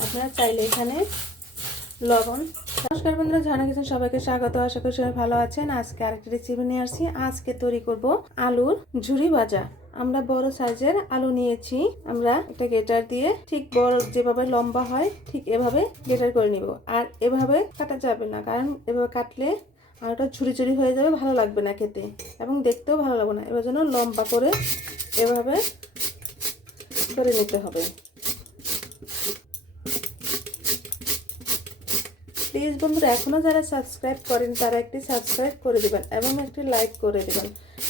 আপনারা চাইলে এখানে লবণ। নমস্কার বন্ধুরা, ঝর্ণা কিচেন সবাইকে স্বাগত। আশা করি সবাই ভালো আছেন। আজকে আরেকটা রেসিপি নিয়ে আসছি। আজকে তৈরি করব আলুর ঝুরি ভাজা। আমরা বড় সাইজের আলু নিয়েছি। আমরা একটা গ্রেটার দিয়ে ঠিক বড় যেভাবে লম্বা হয় ঠিক এভাবে গ্রেটার করে নিব। আর এভাবে কাটা যাবে না, কারণ এভাবে কাটলে আলুটা ঝুরি ঝুরি হয়ে যাবে, ভালো লাগবে না খেতে এবং দেখতেও ভালো লাগবে না। এবার জন্য লম্বা করে এভাবে করে নিতে হবে। প্লিজ বন্ধুরা, এখনও যারা সাবস্ক্রাইব করেন তারা একটি সাবস্ক্রাইব করে দেবেন এবং একটি লাইক করে দেবেন।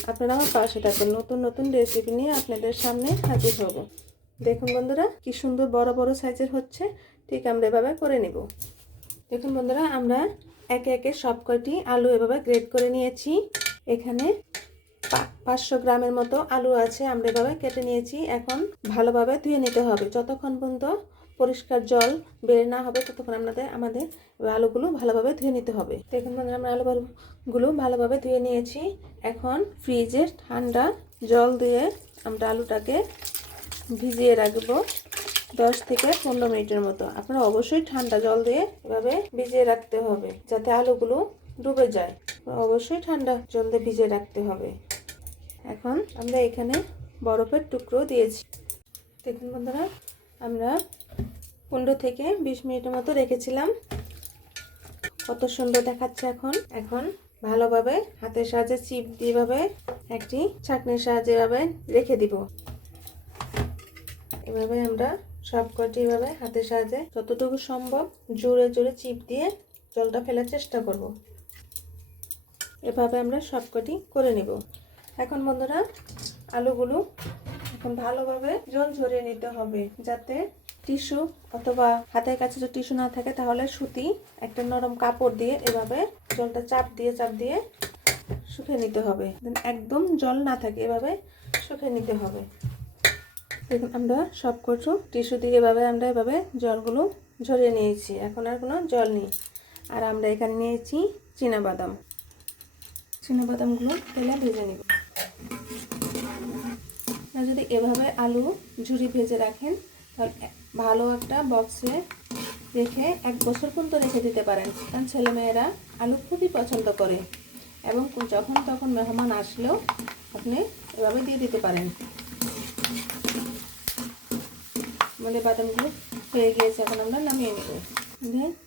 আপনারা আমার পাশে থাকবেন। নতুন নতুন রেসিপি নিয়ে আপনাদের সামনে হাজির হব। দেখুন বন্ধুরা, কি সুন্দর বড় বড় সাইজের হচ্ছে। ঠিক আমরা এভাবে করে নিব। দেখুন বন্ধুরা, আমরা একে একে সব কয়টি আলু এভাবে গ্রেড করে নিয়েছি। এখানে 500 গ্রামের মতো আলু আছে। আমরা এভাবে কেটে নিয়েছি। এখন ভালোভাবে ধুয়ে নিতে হবে। যতক্ষণ পর্যন্ত পরিষ্কার জল বের না হবে ততক্ষণ আমাদের আলুগুলো ভালোভাবে ধুয়ে নিতে হবে। দেখুন বন্ধুরা, আমরা আলুগুলো ভালোভাবে ধুয়ে নিয়েছি। এখন ফ্রিজে ঠান্ডা জল দিয়ে আমরা আলুটাকে ভিজিয়ে রাখবো 10 থেকে 15 মিনিটের মতো। আপনারা অবশ্যই ঠান্ডা জল দিয়ে এভাবে ভিজিয়ে রাখতে হবে যাতে আলুগুলো ডুবে যায়। অবশ্যই ঠান্ডা জল দিয়ে ভিজিয়ে রাখতে হবে। এখন আমরা এখানে বরফের টুকরো দিয়েছি। দেখুন বন্ধুরা, আমরা 15 থেকে 20 মিনিটের মতো রেখেছিলাম। কত সুন্দর দেখাচ্ছে। এখন ভালোভাবে হাতের সাহায্যে চিপ দিয়ে এভাবে একটি ছাঁকনির সাহায্যে এভাবে রেখে দিব। এভাবে আমরা সবকটি এভাবে হাতের সাহায্যে যতটুকু সম্ভব জোরে জোরে চিপ দিয়ে জলটা ফেলার চেষ্টা করব। এভাবে আমরা সবকটি করে নেব। এখন বন্ধুরা, আলুগুলো এখন ভালোভাবে জল ঝরিয়ে নিতে হবে, যাতে টিস্যু অথবা হাতের কাছে যদি টিস্যু না থাকে তাহলে সুতি একটা নরম কাপড় দিয়ে এভাবে জলটা চাপ দিয়ে শুকিয়ে নিতে হবে। একদম জল না থাকে এভাবে শুকিয়ে নিতে হবে। দেখুন, আমরা সব কিছু টিস্যু দিয়ে আমরা এভাবে জলগুলো ঝরিয়ে নিয়েছি। এখন আর কোনো জল নেই। আর আমরা এখানে নিয়েছি চীনাবাদামগুলো তেলে ভেজে নিব। আপনারা যদি এভাবে আলু ঝুরি ভেজে রাখেন তাহলে ভালো একটা বক্সে রেখে 1 বছর পর্যন্ত রেখে দিতে পারেন। কারণ ছেলেমেয়েরা আলু খুবই পছন্দ করে এবং যখন তখন মেহমান আসলেও আপনি এভাবে দিয়ে দিতে পারেন। আমাদের বাদামগুলো হয়ে গিয়েছে, এখন আমরা নামিয়ে নেব।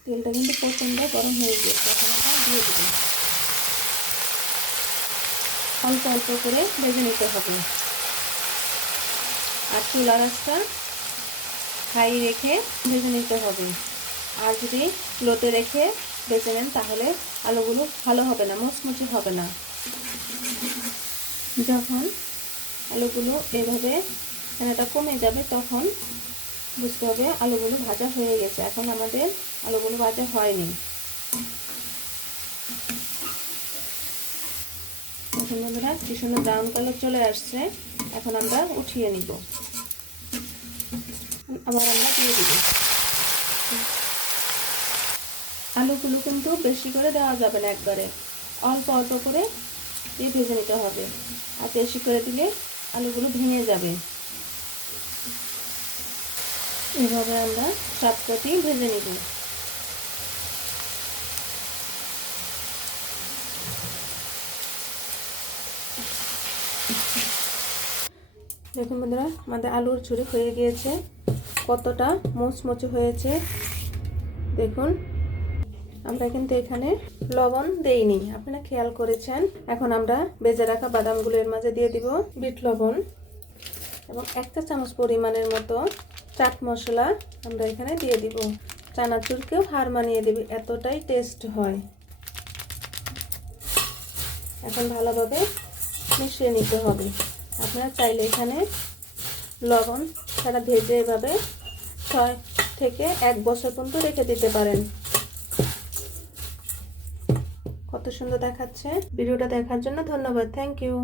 তেলটা কিন্তু প্রচণ্ড গরম হয়ে গিয়েছে। এখন আমরা দিয়ে দেব। অল্প অল্প করে ভেজে নিতে হবে। আর চুলার আঁচটা হাই রেখে ভেজে নিতে হবে। আর যদি লোতে রেখে ভেজে নেন তাহলে আলুগুলো ভালো হবে না, মুচমুচে হবে না। যখন আলুগুলো এভাবে এটা কমে যাবে তখন বুঝতে হবে আলুগুলো ভাজা হয়ে গেছে। এখন আমাদের আলুগুলো ভাজা হয়নি। এখন বন্ধুরা, কি সুন্দর ব্রাউন কালার চলে আসছে। এখন আমরা উঠিয়ে নিব। আবার আমরা দিয়ে দিব। আলুগুলো কিন্তু বেশি করে দেওয়া যাবে না, একবারে অল্প অল্প করে দিয়ে ভেজে নিতে হবে। আর বেশি করে দিলে আলুগুলো ভেঙে যাবে। এভাবে আমরা সবকটি ভেজে নিব। দেখুন বন্ধুরা, আমাদের আলুর ঝুরি হয়ে গিয়েছে। কতটা মুচমুচে হয়েছে দেখুন। আমরা কিন্তু এখানে লবণ দেইনি, আপনারা খেয়াল করেছেন। এখন আমরা ভেজে রাখা বাদামগুলো এর মাঝে দিয়ে দিব, বিট লবণ এবং 1 চা চামচ পরিমাণের মতো চাট মশলা আমরা এখানে দিয়ে দিব। চানাচুরকেও হার মানিয়ে দেবে, এতটাই টেস্ট হয়। এখন ভালোভাবে মিশিয়ে নিতে হবে। আপনারা চাইলে এখানে লবণ ছাড়া ভেজে এভাবে 6 থেকে 1 বছর পর্যন্ত রেখে দিতে পারেন। কত সুন্দর দেখাচ্ছে। ভিডিওটা দেখার জন্য ধন্যবাদ। Thank you.